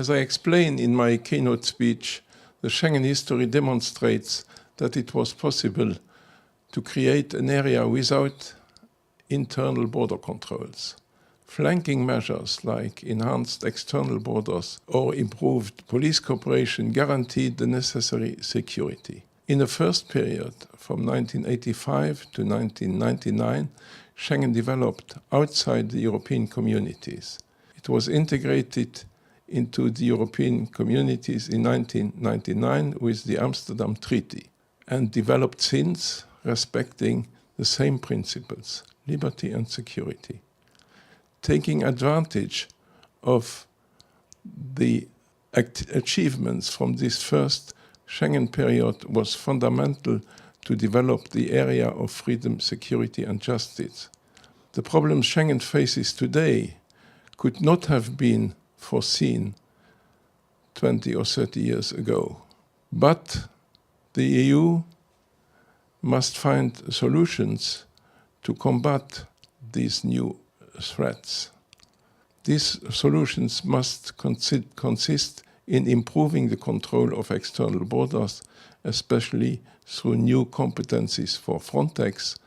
As I explained in my keynote speech, the Schengen history demonstrates that it was possible to create an area without internal border controls. Flanking measures like enhanced external borders or improved police cooperation guaranteed the necessary security. In the first period, from 1985 to 1999, Schengen developed outside the European communities. It was integrated into the European communities in 1999 with the Amsterdam Treaty and developed since, respecting the same principles, liberty and security. Taking advantage of the achievements from this first Schengen period was fundamental to develop the area of freedom, security and justice. The problems Schengen faces today could not have been foreseen 20 or 30 years ago. But the EU must find solutions to combat these new threats. These solutions must consist in improving the control of external borders, especially through new competencies for Frontex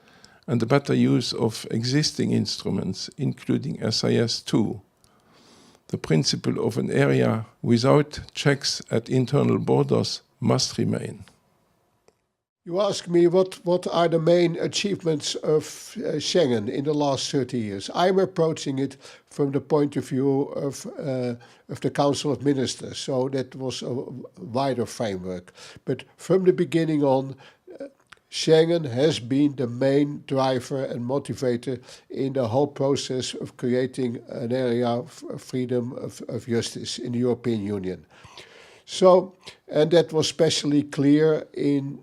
and the better use of existing instruments, including SIS2. The principle of an area without checks at internal borders must remain. You ask me what are the main achievements of Schengen in the last 30 years. I'm approaching it from the point of view of the Council of Ministers, so that was a wider framework. But from the beginning on, Schengen has been the main driver and motivator in the whole process of creating an area of freedom, of justice in the European Union. So, and that was especially clear in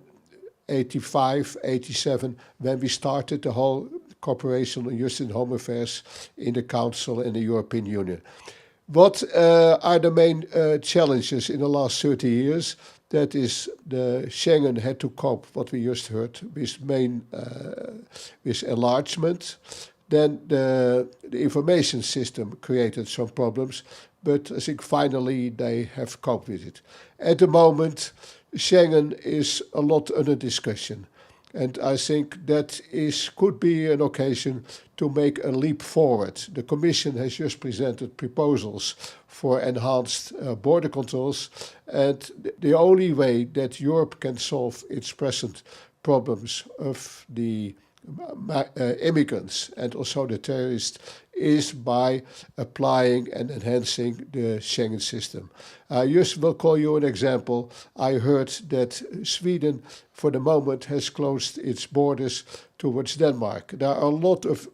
85, 87, when we started the whole cooperation on justice and home affairs in the Council and the European Union. What are the main challenges in the last 30 years? That is, the Schengen had to cope, what we just heard, with with enlargement. Then the information system created some problems, but I think finally they have coped with it. At the moment, Schengen is a lot under discussion. And I think that could be an occasion to make a leap forward. The Commission has just presented proposals for enhanced border controls, and the only way that Europe can solve its present problems of the immigrants and also the terrorists is by applying and enhancing the Schengen system. I just will call you an example. I heard that Sweden, for the moment, has closed its borders towards Denmark. There are a lot of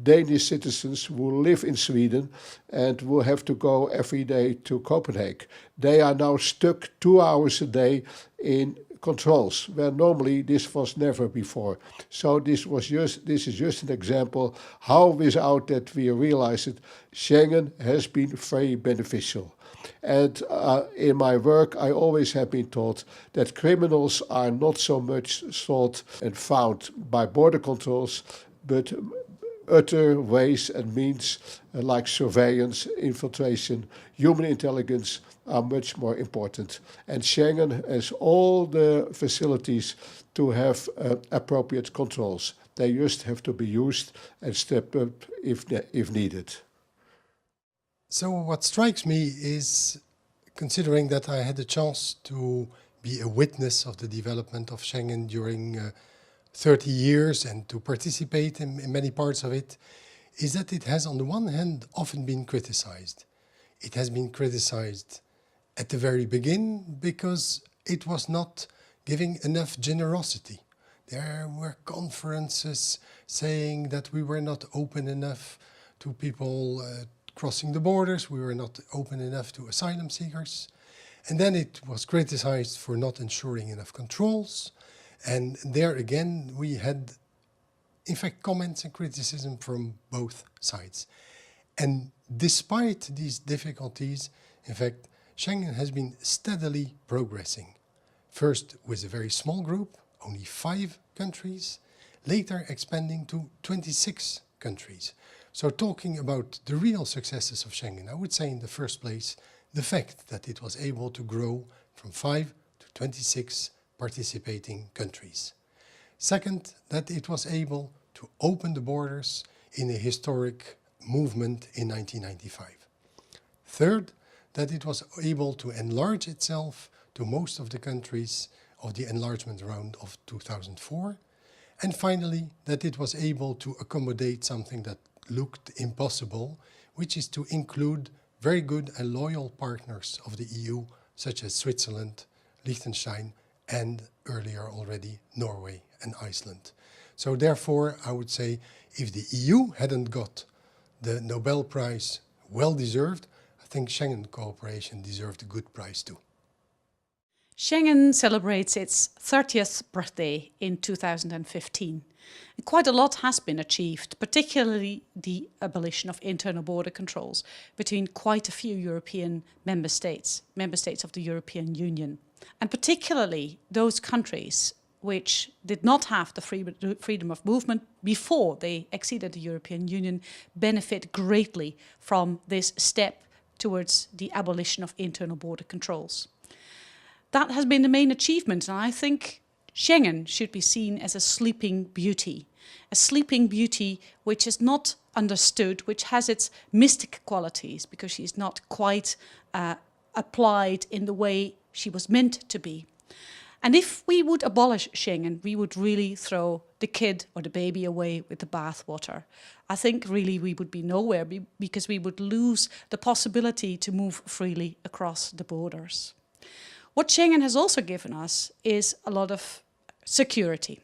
Danish citizens who live in Sweden and will have to go every day to Copenhagen. They are now stuck 2 hours a day in controls, where normally this was never before. So this is just an example how, without that we realize it, Schengen has been very beneficial. And in my work, I always have been taught that criminals are not so much sought and found by border controls, but other ways and means like surveillance, infiltration, human intelligence are much more important. And Schengen has all the facilities to have appropriate controls. They just have to be used and stepped up if needed. So what strikes me is, considering that I had the chance to be a witness of the development of Schengen during 30 years and to participate in many parts of it, is that it has on the one hand often been criticized. It has been criticized at the very beginning because it was not giving enough generosity. There were conferences saying that we were not open enough to people crossing the borders, we were not open enough to asylum seekers. And then it was criticized for not ensuring enough controls. And there again, we had, in fact, comments and criticism from both sides. And despite these difficulties, in fact, Schengen has been steadily progressing. First with a very small group, only 5 countries, later expanding to 26 countries. So talking about the real successes of Schengen, I would say in the first place, the fact that it was able to grow from 5 to 26 participating countries. Second, that it was able to open the borders in a historic movement in 1995. Third, that it was able to enlarge itself to most of the countries of the enlargement round of 2004. And finally, that it was able to accommodate something that looked impossible, which is to include very good and loyal partners of the EU, such as Switzerland, Liechtenstein, and earlier already Norway and Iceland. So therefore, I would say, if the EU hadn't got the Nobel Prize, well deserved, I think Schengen cooperation deserved a good prize too. Schengen celebrates its 30th birthday in 2015. And quite a lot has been achieved, particularly the abolition of internal border controls between quite a few European member states of the European Union. And particularly those countries which did not have the freedom of movement before they acceded to the European Union benefit greatly from this step towards the abolition of internal border controls. That has been the main achievement, and I think Schengen should be seen as a sleeping beauty which is not understood, which has its mystic qualities because she's not quite applied in the way she was meant to be. And if we would abolish Schengen, we would really throw the kid or the baby away with the bathwater. I think really we would be nowhere because we would lose the possibility to move freely across the borders. What Schengen has also given us is a lot of security.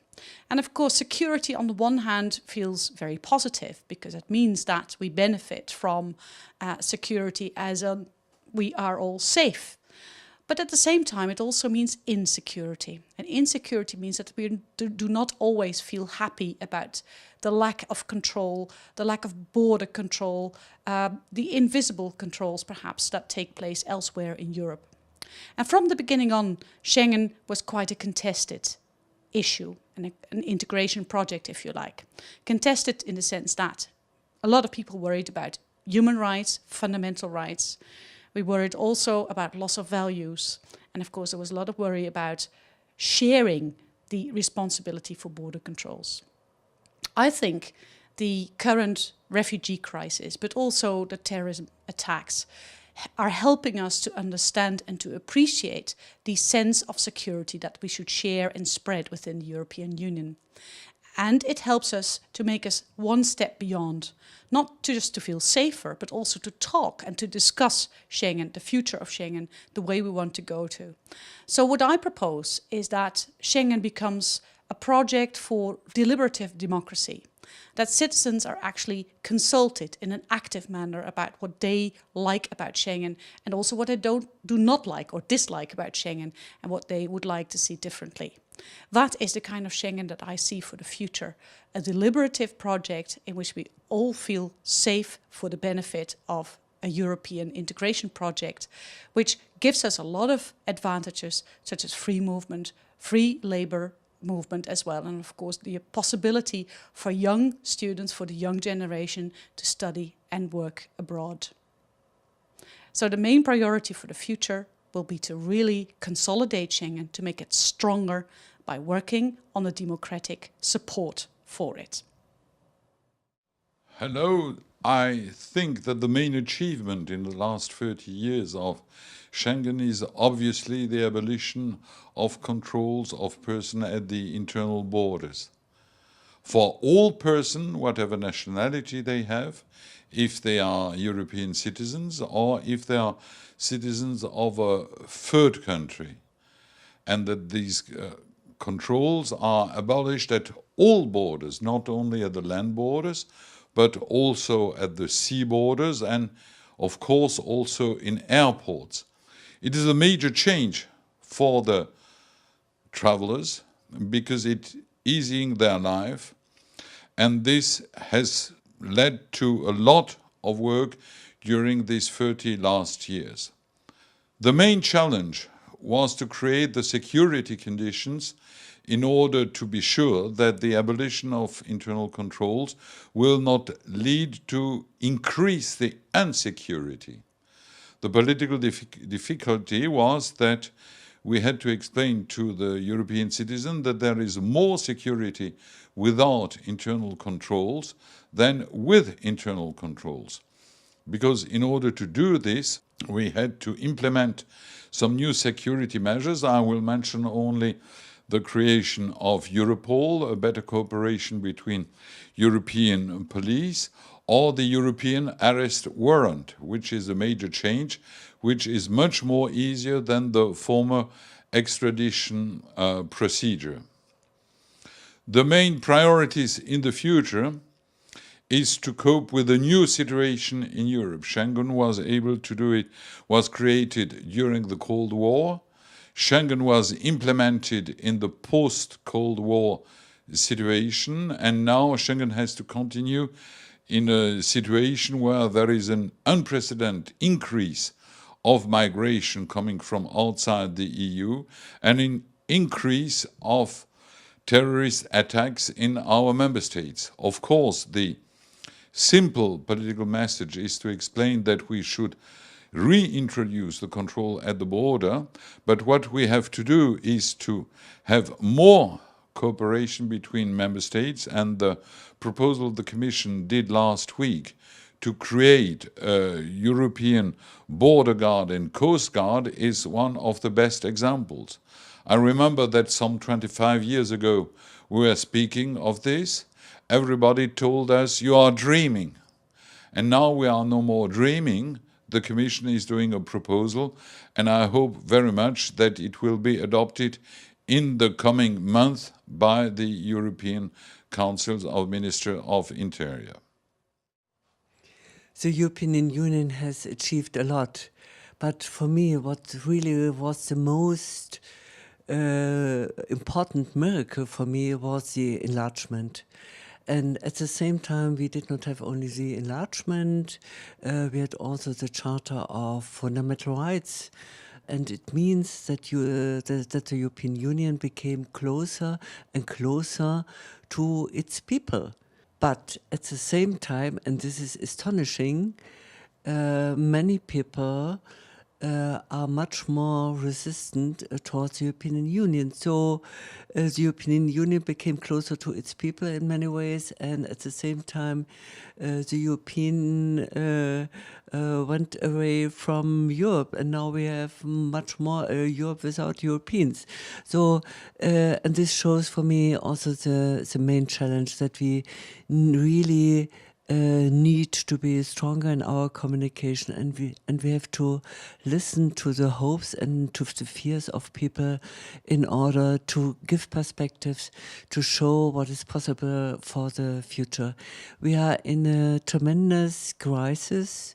And of course, security on the one hand feels very positive because it means that we benefit from security as we are all safe. But at the same time, it also means insecurity. And insecurity means that we do not always feel happy about the lack of control, the lack of border control, the invisible controls perhaps that take place elsewhere in Europe. And from the beginning on, Schengen was quite a contested issue, an integration project, if you like. Contested in the sense that a lot of people worried about human rights, fundamental rights. We worried also about loss of values. And of course, there was a lot of worry about sharing the responsibility for border controls. I think the current refugee crisis, but also the terrorism attacks, are helping us to understand and to appreciate the sense of security that we should share and spread within the European Union. And it helps us to make us one step beyond, not just to feel safer, but also to talk and to discuss Schengen, the future of Schengen, the way we want to go to. So what I propose is that Schengen becomes a project for deliberative democracy, that citizens are actually consulted in an active manner about what they like about Schengen and also what they do not like or dislike about Schengen and what they would like to see differently. That is the kind of Schengen that I see for the future, a deliberative project in which we all feel safe for the benefit of a European integration project, which gives us a lot of advantages such as free movement, free labor movement as well, and of course the possibility for young students, for the young generation to study and work abroad. So the main priority for the future will be to really consolidate Schengen, to make it stronger by working on the democratic support for it. Hello. I think that the main achievement in the last 30 years of Schengen is obviously the abolition of controls of persons at the internal borders. For all persons, whatever nationality they have, if they are European citizens or if they are citizens of a third country, and that these controls are abolished at all borders, not only at the land borders, but also at the sea borders and, of course, also in airports. It is a major change for the travelers because it's easing their life, and this has led to a lot of work during these 30 last years. The main challenge was to create the security conditions in order to be sure that the abolition of internal controls will not lead to increase the insecurity. The political difficulty was that we had to explain to the European citizen that there is more security without internal controls than with internal controls. Because in order to do this, we had to implement some new security measures. I will mention only the creation of Europol, a better cooperation between European police, or the European arrest warrant, which is a major change, which is much more easier than the former extradition procedure. The main priorities in the future is to cope with the new situation in Europe. Schengen was able to do it, was created during the Cold War. Schengen was implemented in the post-Cold War situation, and now Schengen has to continue in a situation where there is an unprecedented increase of migration coming from outside the EU and an increase of terrorist attacks in our member states. Of course, the simple political message is to explain that we should reintroduce the control at the border, but what we have to do is to have more cooperation between member states, and the proposal the Commission did last week to create a European border guard and coast guard is one of the best examples. I remember that some 25 years ago we were speaking of this. Everybody told us, you are dreaming. And now we are no more dreaming. The Commission is doing a proposal, and I hope very much that it will be adopted in the coming month by the European Council of Ministers of Interior. The European Union has achieved a lot, but for me what really was the most important miracle for me was the enlargement. And at the same time, we did not have only the enlargement, we had also the Charter of Fundamental Rights. And it means that, that the European Union became closer and closer to its people. But at the same time, and this is astonishing, many people are much more resistant towards the European Union. So the European Union became closer to its people in many ways, and at the same time the European went away from Europe, and now we have much more Europe without Europeans. So and this shows for me also the main challenge, that we really need to be stronger in our communication, and we have to listen to the hopes and to the fears of people in order to give perspectives, to show what is possible for the future. We are in a tremendous crisis.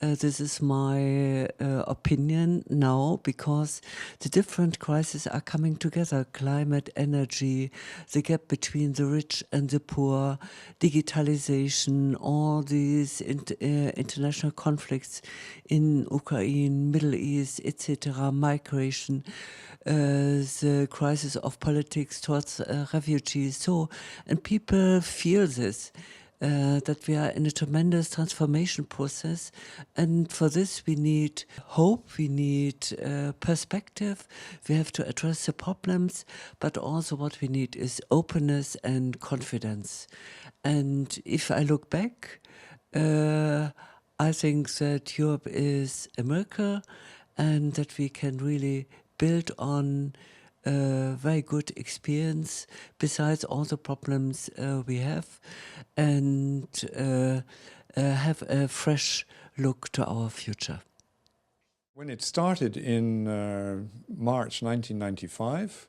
This is my opinion now, because the different crises are coming together: climate, energy, the gap between the rich and the poor, digitalization, all these international conflicts in Ukraine, Middle East, etc., migration, the crisis of politics towards refugees. So, and people feel this. That we are in a tremendous transformation process, and for this we need hope, we need perspective, we have to address the problems, but also what we need is openness and confidence. And if I look back, I think that Europe is a miracle, and that we can really build on very good experience, besides all the problems we have, and have a fresh look to our future. When it started in March 1995,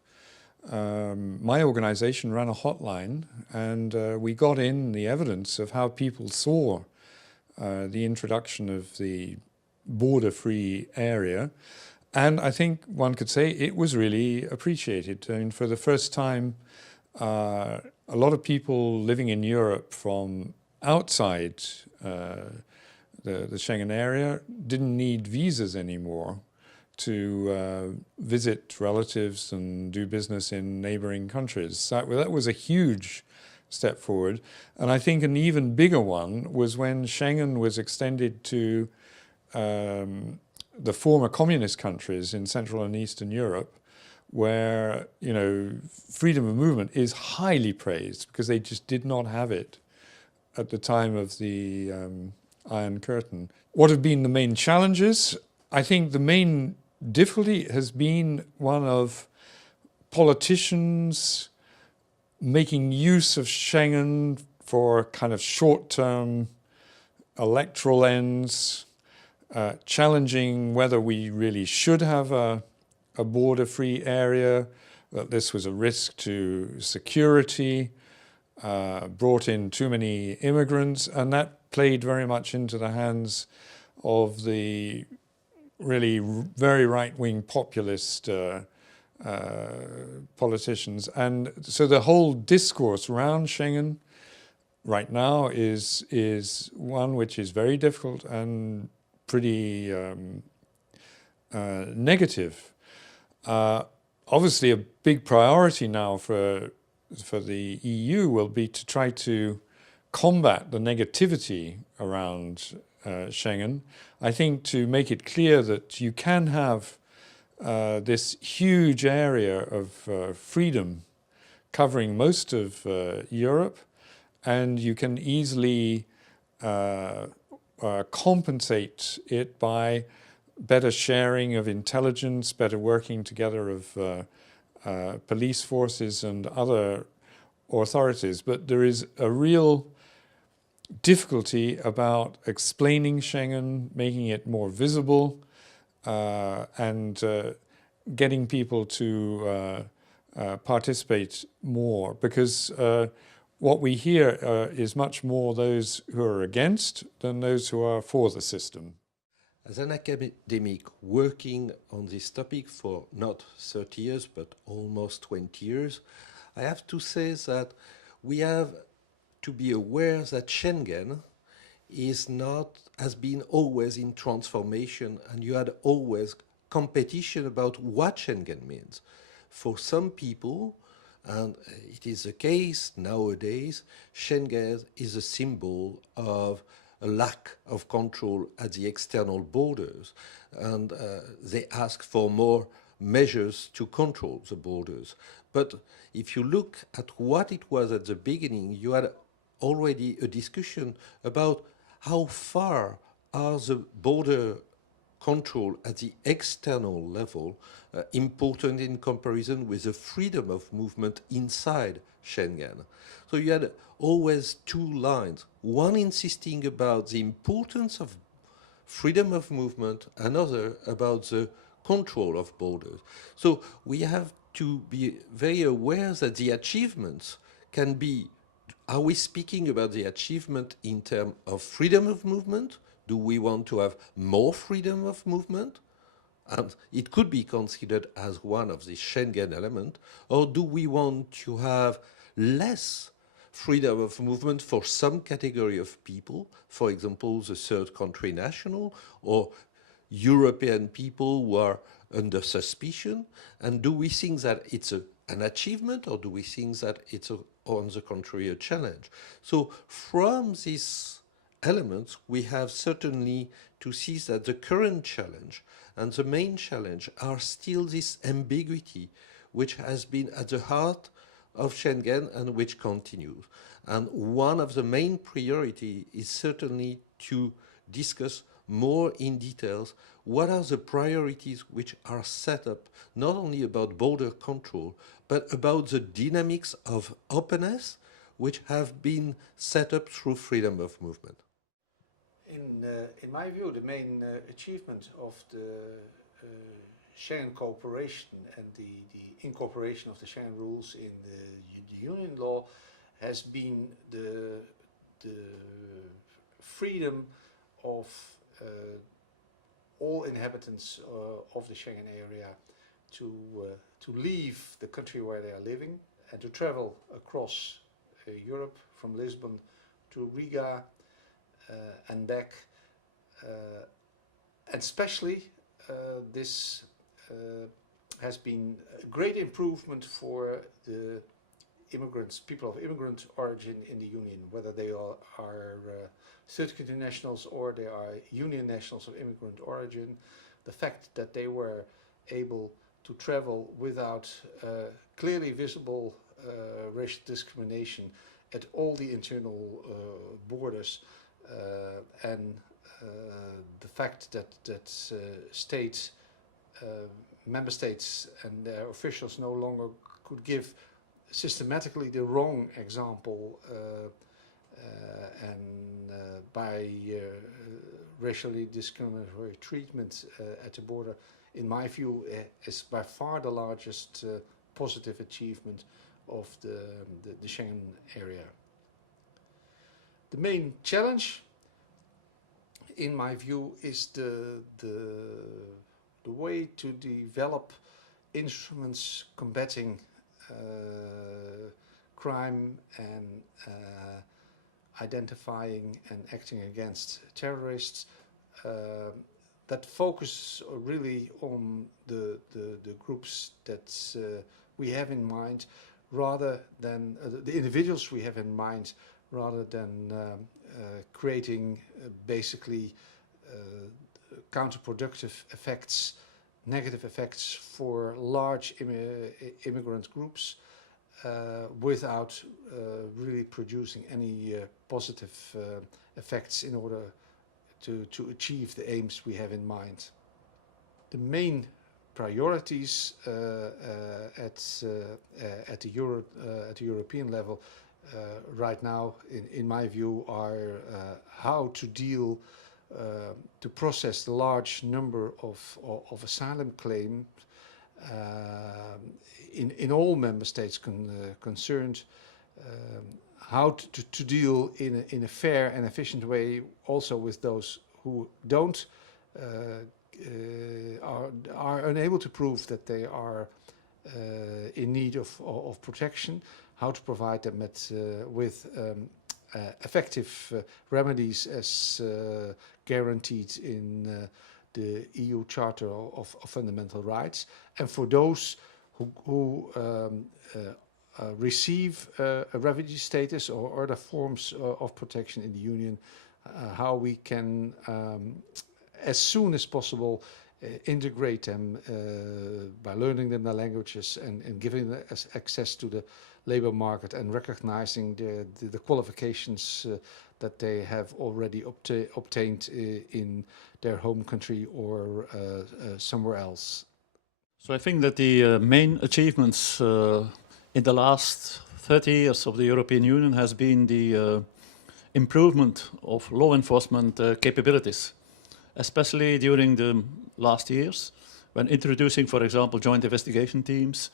my organization ran a hotline, and we got in the evidence of how people saw the introduction of the border-free area. And I think one could say it was really appreciated. I mean, for the first time, a lot of people living in Europe from outside the Schengen area didn't need visas anymore to visit relatives and do business in neighboring countries. That was a huge step forward. And I think an even bigger one was when Schengen was extended to the former communist countries in Central and Eastern Europe, where, you know, freedom of movement is highly praised because they just did not have it at the time of the Iron Curtain. What have been the main challenges? I think the main difficulty has been one of politicians making use of Schengen for kind of short-term electoral ends, challenging whether we really should have a border-free area, that this was a risk to security, brought in too many immigrants, and that played very much into the hands of the really very right-wing populist politicians. And so the whole discourse around Schengen right now is one which is very difficult and pretty negative. Obviously, a big priority now for the EU will be to try to combat the negativity around Schengen. I think to make it clear that you can have this huge area of freedom covering most of Europe, and you can easily compensate it by better sharing of intelligence, better working together of police forces and other authorities. But there is a real difficulty about explaining Schengen, making it more visible, and getting people to participate more, because what we hear is much more those who are against than those who are for the system. As an academic working on this topic for not 30 years, but almost 20 years, I have to say that we have to be aware that Schengen has been always in transformation, and you had always competition about what Schengen means. For some people, and it is the case nowadays, Schengen is a symbol of a lack of control at the external borders, and they ask for more measures to control the borders. But if you look at what it was at the beginning, you had already a discussion about how far are the border control at the external level important in comparison with the freedom of movement inside Schengen. So you had always two lines, one insisting about the importance of freedom of movement, another about the control of borders. So we have to be very aware that the achievements can be, are we speaking about the achievement in terms of freedom of movement? Do we want to have more freedom of movement? And it could be considered as one of the Schengen elements. Or do we want to have less freedom of movement for some category of people, for example, the third country national or European people who are under suspicion? And do we think that it's an achievement, or do we think that it's, on the contrary, a challenge? So from these elements, we have certainly to see that the current challenge and the main challenge are still this ambiguity, which has been at the heart of Schengen and which continues. And one of the main priorities is certainly to discuss more in details what are the priorities which are set up, not only about border control, but about the dynamics of openness which have been set up through freedom of movement. In my view, the main achievement of the Schengen cooperation and the incorporation of the Schengen rules in the Union law has been the freedom of all inhabitants of the Schengen area to leave the country where they are living and to travel across Europe from Lisbon to Riga and back. And especially this has been a great improvement for the immigrants, people of immigrant origin in the Union, whether they are third country nationals or they are Union nationals of immigrant origin. the fact that they were able to travel without clearly visible racial discrimination at all the internal borders, and the fact that states, member states and their officials no longer could give systematically the wrong example and by racially discriminatory treatment at the border, in my view, is by far the largest positive achievement of the Schengen area. The main challenge, in my view, is the way to develop instruments combating crime and identifying and acting against terrorists that focus really on the groups that we have in mind, rather than the individuals we have in mind, rather than creating basically counterproductive effects, negative effects for large immigrant groups without really producing any positive effects in order to achieve the aims we have in mind. The main priorities at the European level right now, in my view, are how to deal to process the large number of asylum claims in all member states concerned, how to deal in a fair and efficient way also with those who don't are unable to prove that they are in need of protection, how to provide them with effective remedies as guaranteed in the EU Charter of Fundamental Rights, and for those who receive a refugee status or other forms of protection in the Union, how we can, as soon as possible, integrate them by learning them their languages and giving them access to the labor market and recognizing the qualifications that they have already obtained in their home country or somewhere else. So I think that the main achievements in the last 30 years of the European Union has been the improvement of law enforcement capabilities, especially during the last years when introducing, for example, joint investigation teams,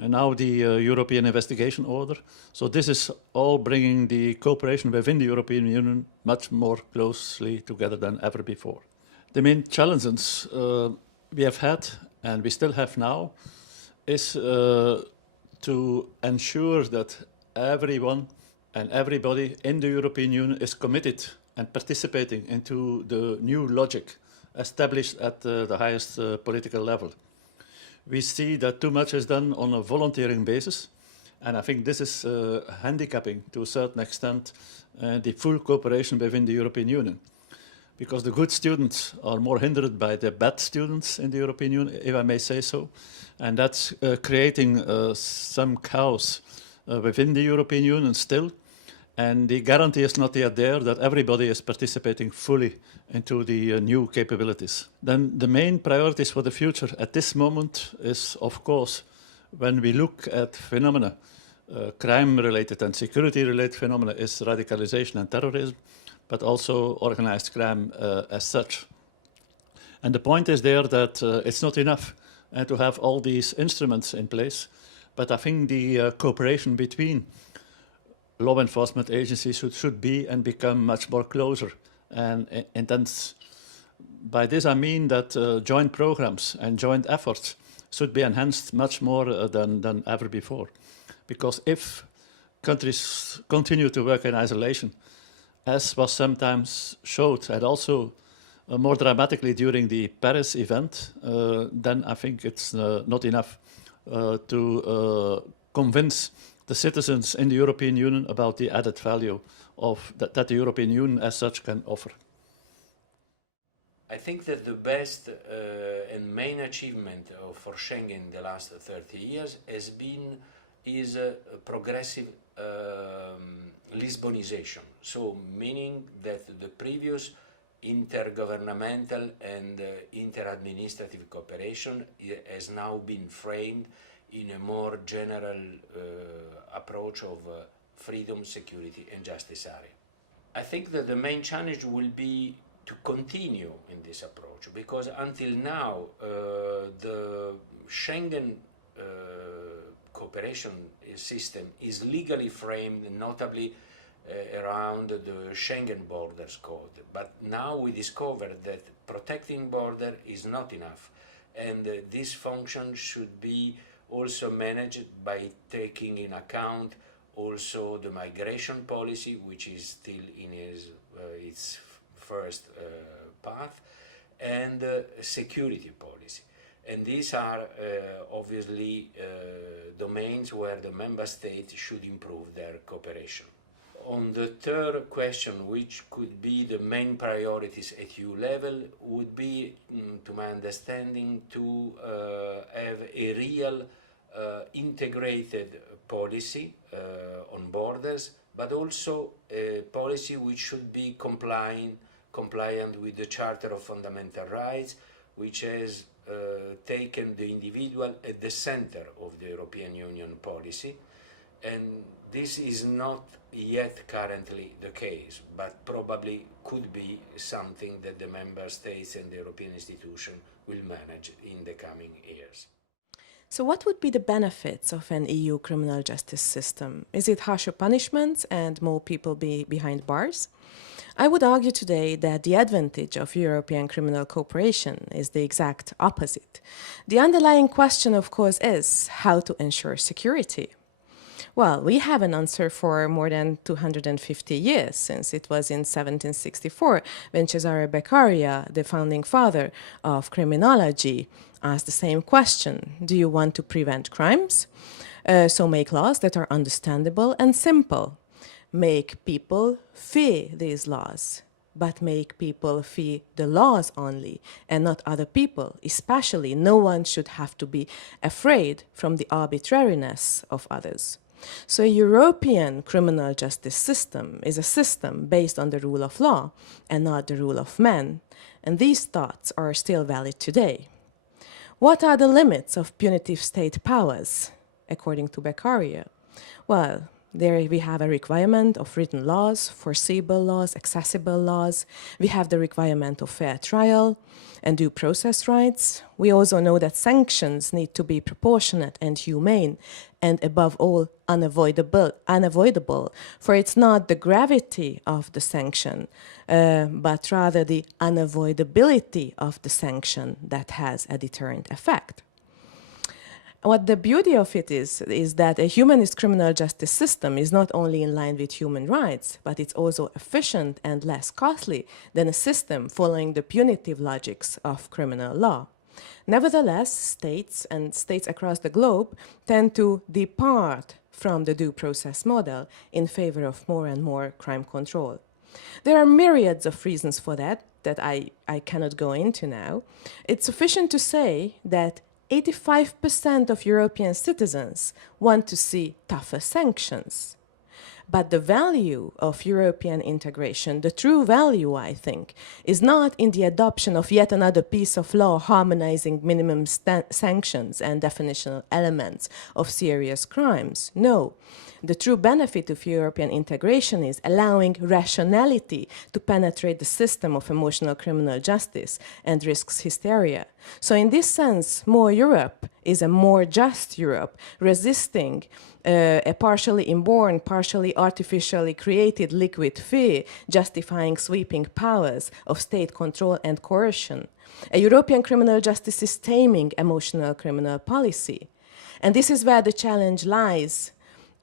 and now the European Investigation Order. So this is all bringing the cooperation within the European Union much more closely together than ever before. The main challenges we have had, and we still have now, is to ensure that everyone and everybody in the European Union is committed and participating into the new logic established at the highest political level. We see that too much is done on a volunteering basis, and I think this is handicapping to a certain extent the full cooperation within the European Union, because the good students are more hindered by the bad students in the European Union, if I may say so, and that's creating some chaos within the European Union still, and the guarantee is not yet there that everybody is participating fully into the new capabilities. Then the main priorities for the future at this moment is, of course, when we look at phenomena, crime-related and security-related phenomena, is radicalization and terrorism, but also organized crime as such. And the point is there that it's not enough to have all these instruments in place, but I think the cooperation between law enforcement agencies should be and become much more closer and intense. By this I mean that joint programs and joint efforts should be enhanced much more than ever before. Because if countries continue to work in isolation, as was sometimes showed, and also more dramatically during the Paris event, then I think it's not enough to convince the citizens in the European Union about the added value of that the European Union as such can offer. I think that the best and main achievement for Schengen in the last 30 years is a progressive Lisbonization. So meaning that the previous intergovernmental and inter-administrative cooperation has now been framed in a more general approach of freedom, security and justice area. I think that the main challenge will be to continue in this approach, because until now the Schengen cooperation system is legally framed notably around the Schengen Borders Code. But now we discovered that protecting border is not enough, and this function should be also managed by taking in account also the migration policy, which is still in its first path, and security policy. And these are obviously domains where the member states should improve their cooperation. On the third question, which could be the main priorities at EU level, would be, to my understanding, to have a real integrated policy on borders, but also a policy which should be compliant with the Charter of Fundamental Rights, which has taken the individual at the center of the European Union policy. And this is not yet currently the case, but probably could be something that the member states and the European institutions will manage in the coming years. So what would be the benefits of an EU criminal justice system? Is it harsher punishments and more people behind bars? I would argue today that the advantage of European criminal cooperation is the exact opposite. The underlying question, of course, is how to ensure security. Well, we have an answer for more than 250 years, since it was in 1764 when Cesare Beccaria, the founding father of criminology, asked the same question: do you want to prevent crimes? So make laws that are understandable and simple. Make people fear these laws, but make people fear the laws only and not other people. Especially, no one should have to be afraid from the arbitrariness of others. So a European criminal justice system is a system based on the rule of law and not the rule of man, and these thoughts are still valid today. What are the limits of punitive state powers, according to Beccaria? Well, there we have a requirement of written laws, foreseeable laws, accessible laws. We have the requirement of fair trial and due process rights. We also know that sanctions need to be proportionate and humane, and above all, unavoidable, for it's not the gravity of the sanction, but rather the unavoidability of the sanction that has a deterrent effect. What the beauty of it is that a humanist criminal justice system is not only in line with human rights, but it's also efficient and less costly than a system following the punitive logics of criminal law. Nevertheless, states and states across the globe tend to depart from the due process model in favor of more and more crime control. There are myriads of reasons for that I cannot go into now. It's sufficient to say that 85% of European citizens want to see tougher sanctions. But the value of European integration, the true value, I think, is not in the adoption of yet another piece of law harmonizing minimum sanctions and definitional elements of serious crimes. No. The true benefit of European integration is allowing rationality to penetrate the system of emotional criminal justice and risks hysteria. So in this sense, more Europe is a more just Europe, resisting a partially inborn, partially artificially created liquid fear, justifying sweeping powers of state control and coercion. A European criminal justice is taming emotional criminal policy. And this is where the challenge lies.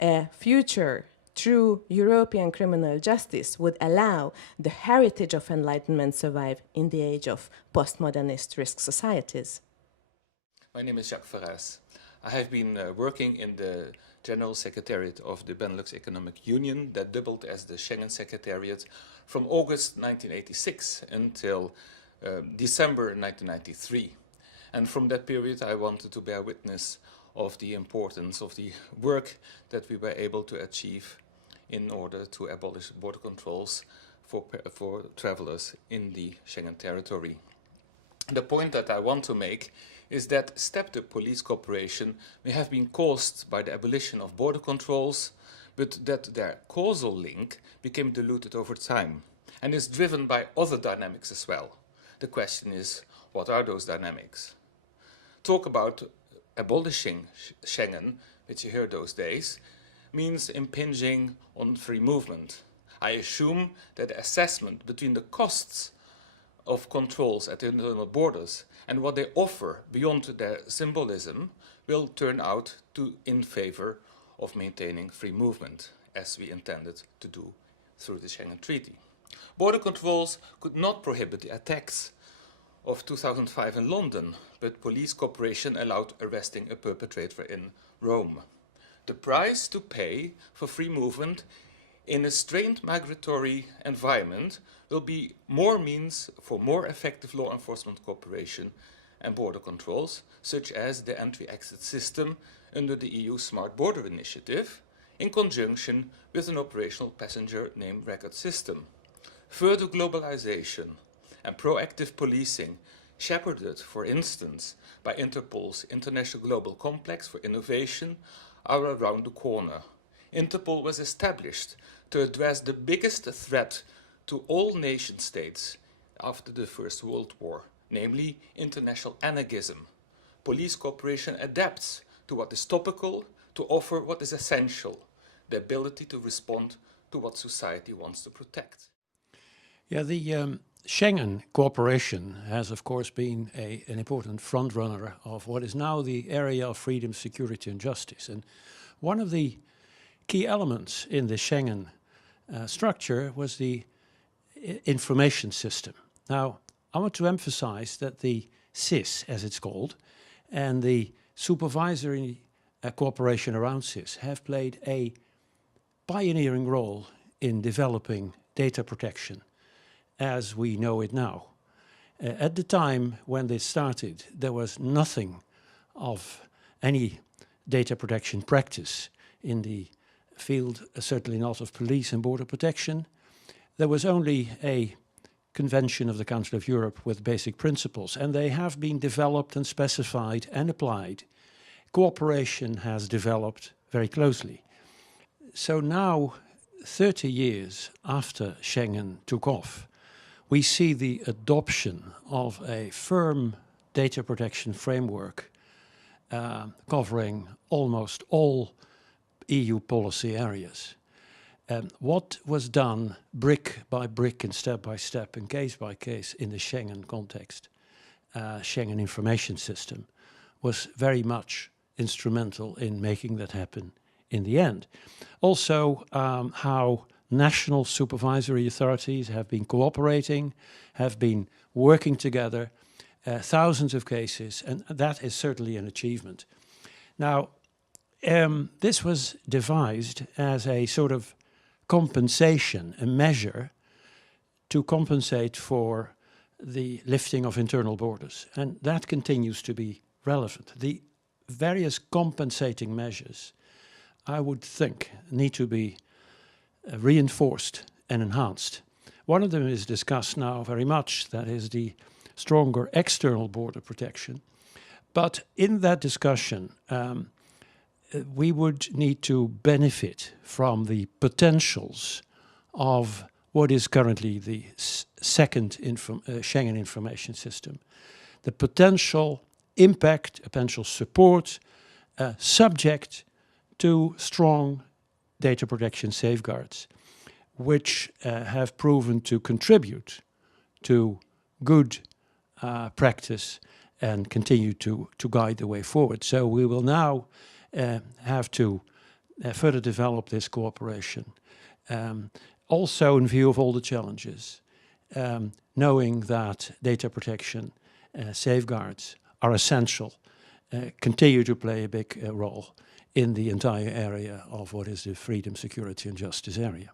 A future true European criminal justice would allow the heritage of enlightenment survive in the age of postmodernist risk societies. My name is Jacques Verraes. I have been working in the General Secretariat of the Benelux Economic Union that doubled as the Schengen Secretariat from August 1986 until December 1993. And from that period I wanted to bear witness of the importance of the work that we were able to achieve in order to abolish border controls for travelers in the Schengen territory. The point that I want to make is that stepped-up police cooperation may have been caused by the abolition of border controls, but that their causal link became diluted over time and is driven by other dynamics as well. The question is, what are those dynamics? Talk about abolishing Schengen, which you hear those days, means impinging on free movement. I assume that the assessment between the costs of controls at the internal borders and what they offer beyond their symbolism will turn out in favor of maintaining free movement, as we intended to do through the Schengen Treaty. Border controls could not prohibit the attacks of 2005 in London, but police cooperation allowed arresting a perpetrator in Rome. The price to pay for free movement in a strained migratory environment will be more means for more effective law enforcement cooperation and border controls, such as the entry-exit system under the EU Smart Border Initiative, in conjunction with an operational passenger name record system. Further globalization and proactive policing, shepherded, for instance, by Interpol's International Global Complex for Innovation, are around the corner. Interpol was established to address the biggest threat to all nation states after the First World War, namely international anarchism. Police cooperation adapts to what is topical to offer what is essential, the ability to respond to what society wants to protect. Yeah, the Schengen cooperation has, of course, been an important frontrunner of what is now the area of freedom, security and justice. And one of the key elements in the Schengen structure was the information system. Now, I want to emphasize that the SIS, as it's called, and the supervisory cooperation around SIS have played a pioneering role in developing data protection as we know it now. At the time when this started, there was nothing of any data protection practice in the field, certainly not of police and border protection. There was only a Convention of the Council of Europe with basic principles, and they have been developed and specified and applied. Cooperation has developed very closely. So now, 30 years after Schengen took off, we see the adoption of a firm data protection framework covering almost all EU policy areas. What was done brick by brick and step by step and case by case in the Schengen context, Schengen information system, was very much instrumental in making that happen in the end. Also, how national supervisory authorities have been cooperating, have been working together, thousands of cases, and that is certainly an achievement. Now, this was devised as a sort of compensation, a measure to compensate for the lifting of internal borders, and that continues to be relevant. The various compensating measures, I would think, need to be reinforced and enhanced. One of them is discussed now very much, that is the stronger external border protection. But in that discussion, we would need to benefit from the potentials of what is currently the second Schengen information system. The potential impact, potential support, subject to strong data protection safeguards, which have proven to contribute to good practice and continue to guide the way forward. So we will now have to further develop this cooperation, also in view of all the challenges, knowing that data protection safeguards are essential, continue to play a big role in the entire area of what is the freedom, security and justice area.